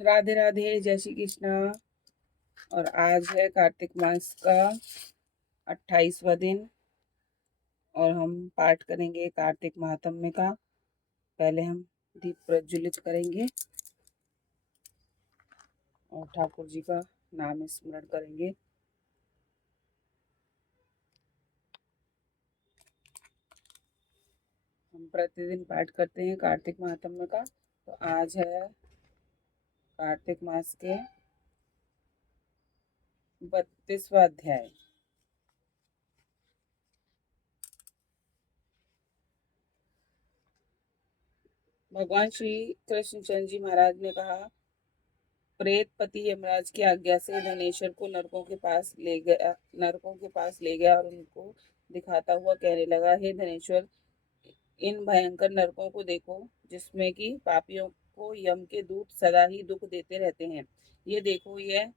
राधे राधे, जय श्री कृष्णा। और आज है कार्तिक मास का 28वां दिन और हम पाठ करेंगे कार्तिक महात्म्य का। पहले हम दीप प्रज्वलित करेंगे और ठाकुर जी का नाम स्मरण करेंगे। हम प्रतिदिन पाठ करते हैं कार्तिक महात्म्य का। तो आज है कार्तिक मास के 32वां अध्याय। भगवान श्री कृष्णचंद्र जी महाराज ने कहा, प्रेत पति यमराज की आज्ञा से धनेश्वर को नरकों के पास ले गया और उनको दिखाता हुआ कहने लगा, हे धनेश्वर, इन भयंकर नरकों को देखो, जिसमें कि पापियों को यम के दूत सदा ही दुख देते रहते हैं। ये देखो, यह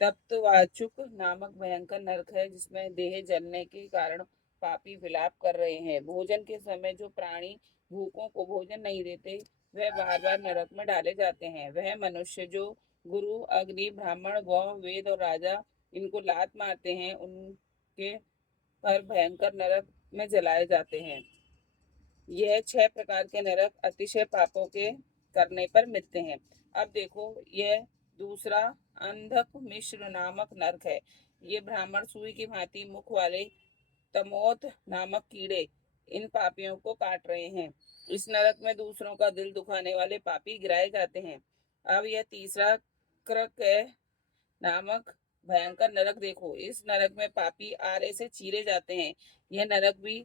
तप्तवाचुक नामक भयंकर नरक है, जिसमें देह जलने के कारण पापी विलाप कर रहे हैं। भोजन के समय जो प्राणी भूखों को भोजन नहीं देते, वह बार बार नरक में डाले जाते हैं। वह मनुष्य जो गुरु, अग्नि, ब्राह्मण, गौ, वेद और राजा इनको लात मारते हैं, उनके पर भयंकर नरक में जलाए जाते हैं। यह 6 प्रकार के नरक अतिशय पापों के करने पर मिलते हैं। अब देखो, यह दूसरा अंधक मिश्र नामक नरक है। ये ब्राह्मण सुई की भांति मुख वाले तमोत नामक कीड़े इन पापियों को काट रहे हैं। इस नरक में दूसरों का दिल दुखाने वाले पापी गिराए जाते हैं। अब यह तीसरा क्रक नामक भयंकर नरक देखो। इस नरक में पापी आरे से चीरे जाते हैं। यह नरक भी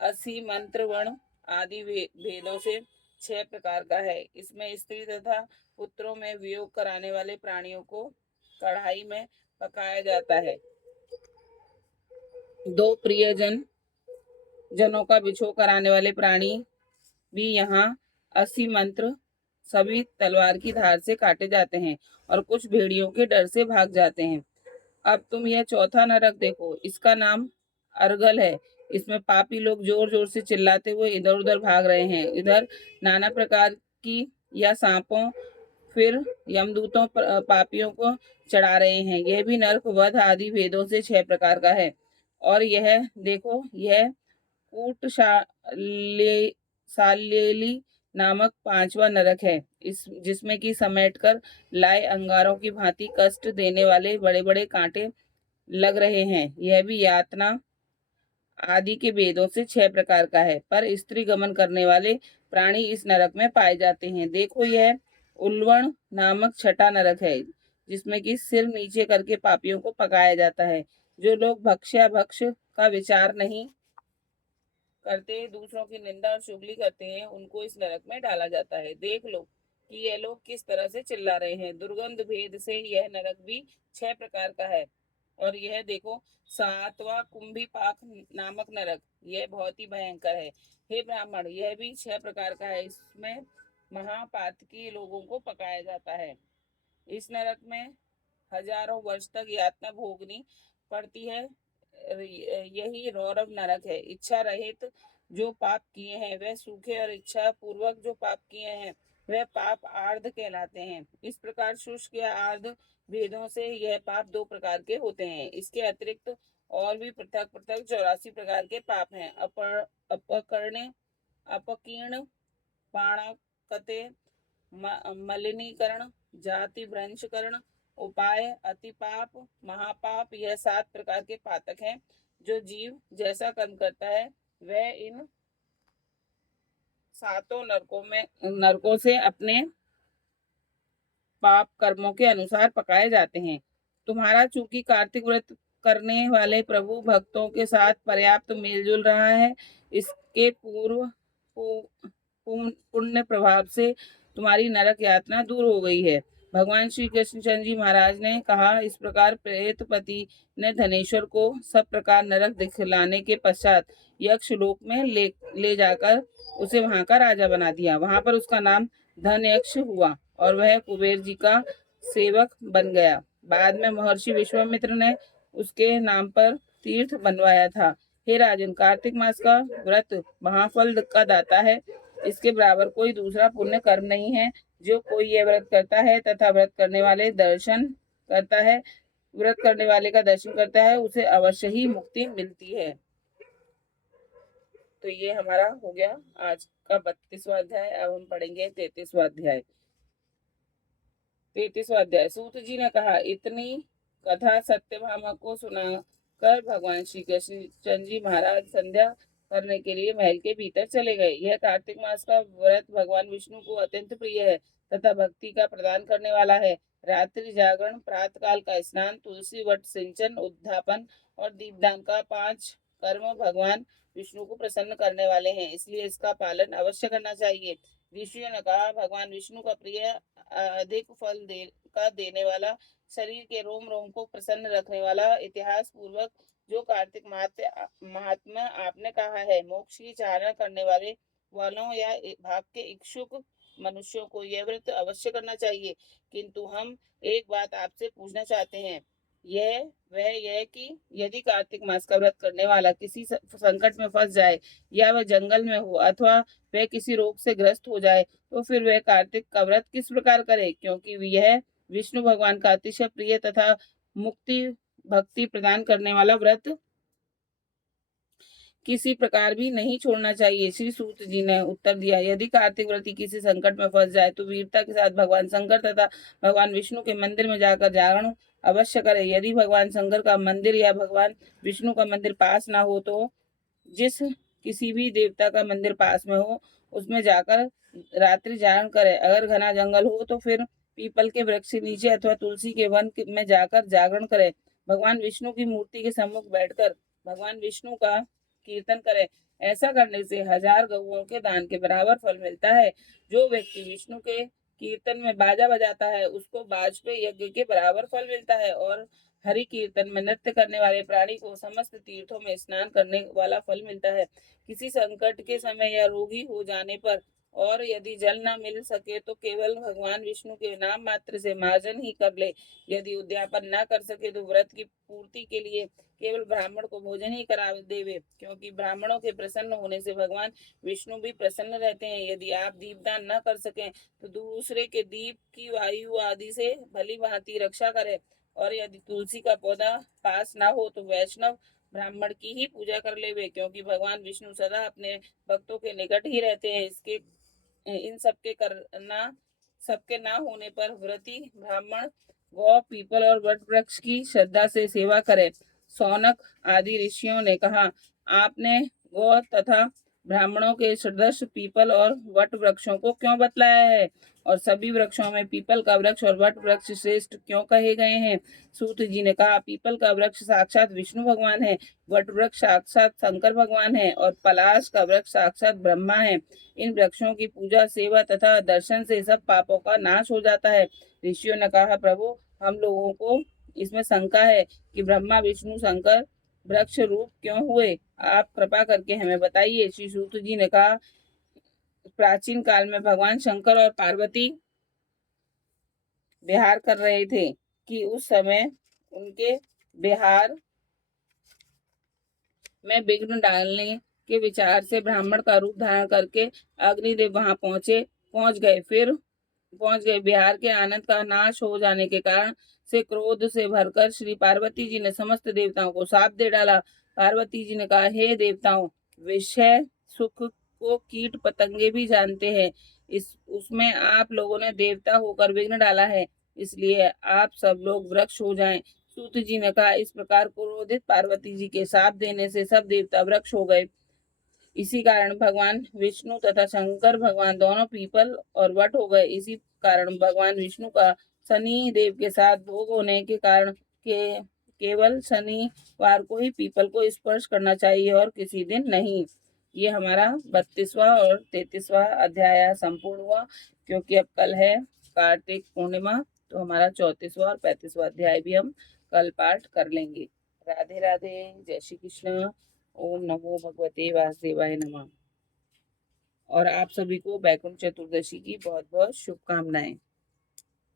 80 मंत्र वर्ण आदि भेदों से 6 प्रकार का है। इसमें स्त्री तथा पुत्रों में वियोग कराने वाले प्राणियों को कढ़ाई में पकाया जाता है। 2 जनों का बिछो कराने वाले प्राणी भी यहाँ 80 मंत्र सभी तलवार की धार से काटे जाते हैं और कुछ भेड़ियों के डर से भाग जाते हैं। अब तुम यह चौथा नरक देखो। इसका नाम अर्गल है। इसमें पापी लोग जोर जोर से चिल्लाते हुए इधर उधर भाग रहे हैं। इधर नाना प्रकार की या सांपों, फिर यमदूतों पापियों को चढ़ा रहे हैं। यह भी नरक वध आदि भेदों से 6 प्रकार का है। और यह देखो, यह कूट सालेली नामक 5वां नरक है। जिसमें कि समेटकर लाए अंगारों की भांति कष्ट देने वाले बड़े बड़े कांटे लग रहे हैं। यह भी यातना आदि के भेदों से 6 प्रकार का है। पर स्त्री गमन करने वाले प्राणी इस नरक में पाए जाते हैं। देखो, यह उल्वण नामक 6ठा नरक है, जिसमें कि सिर नीचे करके पापियों को पकाया जाता है। जो लोग भक्ष का विचार नहीं करते, दूसरों की निंदा और चुगली करते हैं, उनको इस नरक में डाला जाता है। देख लो कि ये लोग किस तरह से चिल्ला रहे हैं। दुर्गंध भेद से यह नरक भी 6 प्रकार का है। और यह देखो, 7वां कुंभी पाक नामक नरक, यह बहुत ही भयंकर है। हे ब्राह्मण, यह भी 6 प्रकार का है। इसमें महापातकी लोगों को पकाया जाता है। इस नरक में हजारों वर्ष तक यातना भोगनी पड़ती है। यही रौरव नरक है। इच्छा रहित जो पाप किए हैं वह सूखे, और इच्छा पूर्वक जो पाप किए हैं वह पाप आर्ध कहलाते हैं। इस प्रकार शुष्क या आर्ध भेदों से यह पाप 2 प्रकार के होते हैं। इसके अतिरिक्त और भी पृथक पृथक 84 प्रकार के पाप हैं। अपकर्णे, अपकीर्ण, पाणकते, मलिनीकरण, जाति भ्रंशकरण, उपाय, अतिपाप, महापाप, यह 7 प्रकार के पातक हैं। जो जीव जैसा कर्म करता है वह इन 7 नरकों से अपने पाप कर्मों के अनुसार पकाए जाते हैं। तुम्हारा चूंकि कार्तिक व्रत करने वाले प्रभु भक्तों के साथ पर्याप्त मेलजुल रहा है, इसके पूर्व पुण्य प्रभाव से तुम्हारी नरक यातना दूर हो गई है। भगवान श्री कृष्णचंद्र जी महाराज ने कहा, इस प्रकार प्रेतपति ने धनेश्वर को सब प्रकार नरक दिखलाने के पश्चात यक्ष लोक में ले जाकर उसे वहां का राजा बना दिया। वहां पर उसका नाम धन यक्ष हुआ और वह कुबेर जी का सेवक बन गया। बाद में महर्षि विश्वामित्र ने उसके नाम पर तीर्थ बनवाया था। हे राजन, कार्तिक मास का व्रत महाफल का दाता है। इसके बराबर कोई दूसरा पुण्य कर्म नहीं है। जो कोई यह व्रत करता है तथा व्रत करने वाले का दर्शन करता है उसे अवश्य ही मुक्ति मिलती है। तो ये हमारा हो गया आज का 32वां अध्याय। अब हम पढ़ेंगे 33वां अध्याय। 33वां अध्याय। सूत जी ने कहा, इतनी कथा सत्यभामा को सुनाकर भगवान श्री कृष्ण चंद्र जी महाराज संध्या करने के लिए महल के भीतर चले गए। यह कार्तिक मास का व्रत भगवान विष्णु को अत्यंत प्रिय है तथा भक्ति का प्रदान करने वाला है। रात्रि जागरण, प्रातः काल का स्नान, तुलसी वट सिंचन, उद्यापन और दीपदान का 5 कर्म भगवान विष्णु को प्रसन्न करने वाले हैं, इसलिए इसका पालन अवश्य करना चाहिए। ऋषियों ने कहा, भगवान विष्णु का प्रिय अधिक देने वाला, शरीर के रोम रोम को प्रसन्न रखने वाला, इतिहास पूर्वक जो कार्तिक महात्मा आपने कहा है, मोक्ष की चाहना करने वालों या भाग के इच्छुक मनुष्यों को यह व्रत अवश्य करना चाहिए। किंतु हम एक बात आपसे पूछना चाहते हैं, यह कि यदि कार्तिक मास का व्रत करने वाला किसी संकट में फंस जाए या वह जंगल में हो अथवा वह किसी रोग से ग्रस्त हो जाए तो फिर वह कार्तिक का व्रत किस प्रकार करे, क्योंकि यह विष्णु भगवान का अतिशय प्रिय तथा मुक्ति भक्ति प्रदान करने वाला व्रत किसी प्रकार भी नहीं छोड़ना चाहिए। श्री सूत जी ने उत्तर दिया, यदि कार्तिक व्रती किसी संकट में फंस जाए तो वीरता के साथ भगवान शंकर तथा भगवान विष्णु के मंदिर में जाकर जागरण अवश्य करे। यदि भगवान शंकर का मंदिर या भगवान विष्णु का मंदिर पास ना हो तो जिस किसी भी देवता का मंदिर पास में हो उसमें जाकर रात्रि जागरण करे। अगर घना जंगल हो तो फिर पीपल के वृक्ष के नीचे अथवा तुलसी के वन में जाकर जागरण करे। भगवान विष्णु की मूर्ति के सम्मुख बैठकर भगवान विष्णु का कीर्तन करें। ऐसा करने से 1000 गौओं के दान के बराबर फल मिलता है। जो व्यक्ति विष्णु के कीर्तन में बाजा बजाता है उसको वाजपेयी यज्ञ के बराबर फल मिलता है और हरि कीर्तन में नृत्य करने वाले प्राणी को समस्त तीर्थों में स्नान करने वाला फल मिलता है। किसी संकट के समय या रोगी हो जाने पर और यदि जल न मिल सके तो केवल भगवान विष्णु के नाम मात्र से मार्जन ही कर ले। यदि उद्यापन न कर सके तो व्रत की पूर्ति के लिए केवल ब्राह्मण को भोजन ही करा देवे, क्योंकि ब्राह्मणों के प्रसन्न होने से भगवान विष्णु भी प्रसन्न रहते हैं। यदि आप दीपदान न कर सकें तो दूसरे के दीप की वायु आदि से भली भांति रक्षा करें, और यदि तुलसी का पौधा पास ना हो तो वैष्णव ब्राह्मण की ही पूजा कर लेवे, क्योंकि भगवान विष्णु सदा अपने भक्तों के निकट ही रहते हैं। इन सबके ना होने पर व्रती ब्राह्मण गौ, पीपल और वट वृक्ष की श्रद्धा से सेवा करे। सौनक आदि ऋषियों ने कहा, आपने गौ तथा ब्राह्मणों के सदृश पीपल और वट वृक्षों को क्यों बतलाया है, और सभी वृक्षों में पीपल का वृक्ष और वट वृक्ष श्रेष्ठ क्यों कहे गए हैं? सूत जी ने कहा, पीपल का वृक्ष साक्षात विष्णु भगवान है, वट वृक्ष साक्षात शंकर भगवान है और पलाश का वृक्ष साक्षात ब्रह्मा है। इन वृक्षों की पूजा, सेवा तथा दर्शन से सब पापों का नाश हो जाता है। ऋषियों ने कहा, प्रभु, हम लोगों को इसमें शंका है कि ब्रह्मा विष्णु शंकर वृक्ष रूप क्यों हुए, आप कृपा करके हमें बताइए। श्री सूत जी ने कहा, प्राचीन काल में भगवान शंकर और पार्वती विहार कर रहे थे कि उस समय उनके विहार में विघ्न डालने के विचार से ब्राह्मण का रूप धारण करके अग्निदेव वहां पहुंच गए। बिहार के आनंद का नाश हो जाने के कारण से क्रोध से भरकर श्री पार्वती जी ने समस्त देवताओं को शाप दे डाला। पार्वती जी ने कहा, हे देवताओं, विषय सुख को कीट पतंगे भी जानते हैं, उसमें आप लोगों ने देवता होकर विघ्न डाला है, इसलिए आप सब लोग वृक्ष हो जाएं। सूत जी ने कहा, इस प्रकार क्रोधित पार्वती जी के शाप देने से सब देवता वृक्ष हो गए। इसी कारण भगवान विष्णु तथा शंकर भगवान दोनों पीपल और वट हो गए। इसी कारण भगवान विष्णु का शनि देव के साथ भोग होने के कारण केवल शनिवार को ही पीपल को स्पर्श करना चाहिए और किसी दिन नहीं। ये हमारा 32वां और 33वां अध्याय संपूर्ण हुआ, क्योंकि अब कल है कार्तिक पूर्णिमा, तो हमारा 34वां और 35वां अध्याय भी हम कल पाठ कर लेंगे। राधे राधे, जय श्री कृष्ण। ओम नमो भगवते वासुदेवाय नमः। और आप सभी को वैकुंठ चतुर्दशी की बहुत बहुत शुभकामनाएं।